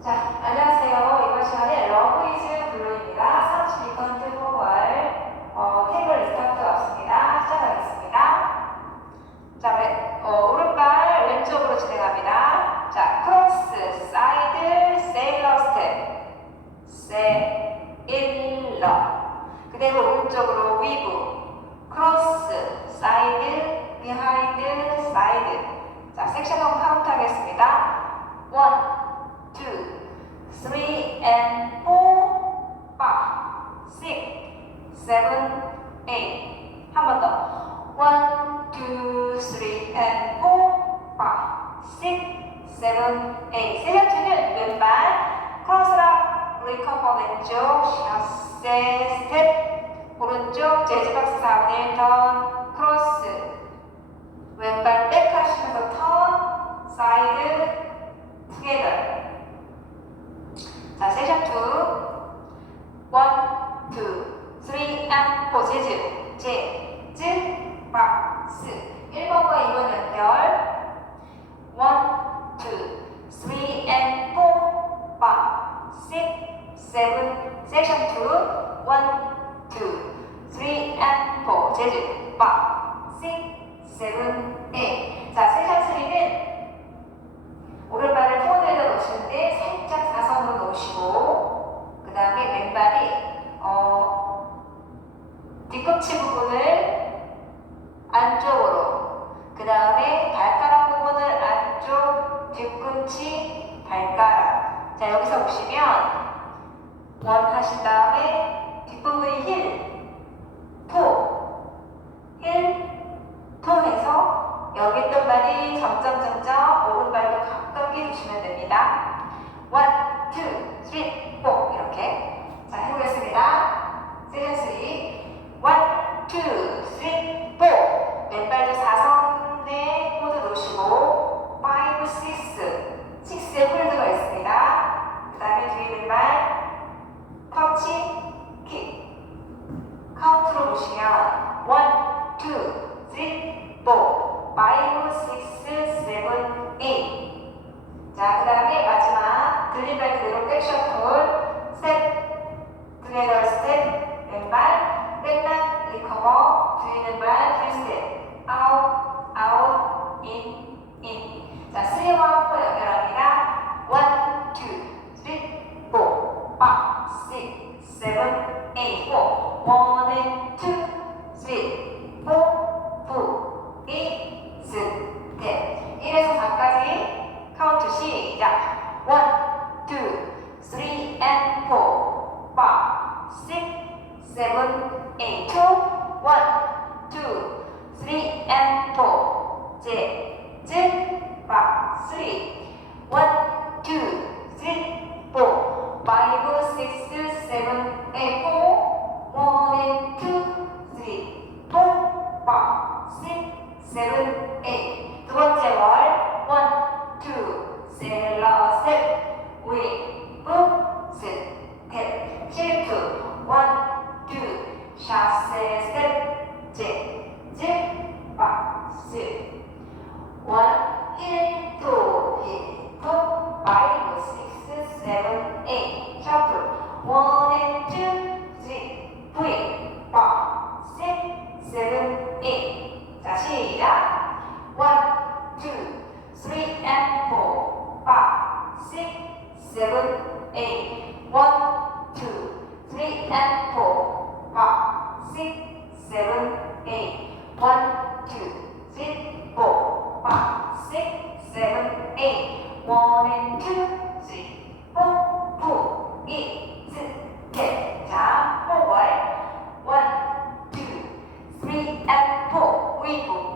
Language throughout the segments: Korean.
자, 안녕하세요. 이번 시간에 러브 이즈 블루입니다. 32권 뜨거워요. 왼쪽 샷세 스텝. 오른쪽 재즈박스 다운힐 턴 크로스. 왼발 백 하시면서 턴 사이드 투게더. 자 세션 2 two, one, two, three and four. 제주, five, six, seven, eight. 자, 세션 스리는 오른발을 포워드에 넣으실 때 살짝 사선으로 놓으시고 그 다음에 왼발이 여기 끝발이 점점 점점 오른발도 가깝게 주시면 됩니다. 1, 2, 3, 4 이렇게 자 해보겠습니다. 세션스 5, 6, 7, B. 자, 그 다음에 마지막 들리발 그대로 백셔톨, 스텝, 드레더 스텝, 왼발, 백락, 리커버, 뒤는 발, 트위스텝, 아웃, 아웃, 인, 6 till 7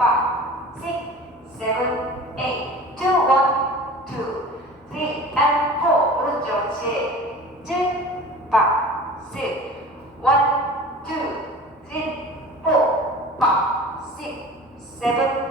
five, six, seven, eight, two, one, two, three, and four. 오른쪽 칠, 칠, five, six, one, two, three, four, five, six, seven.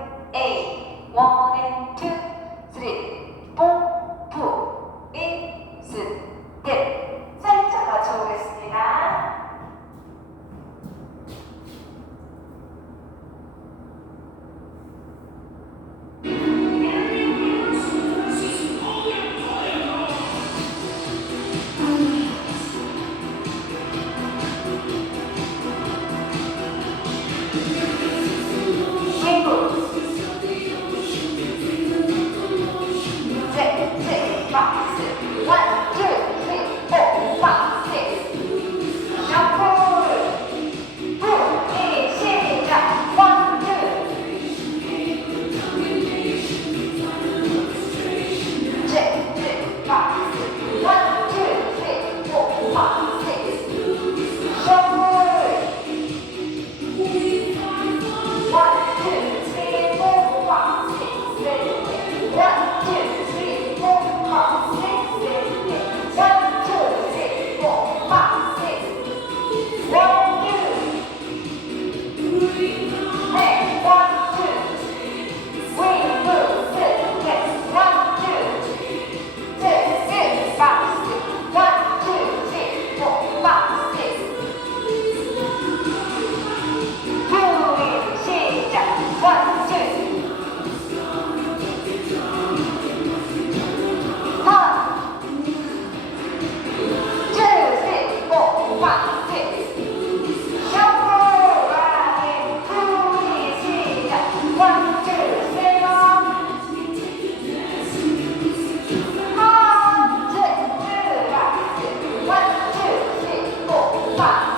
Opa!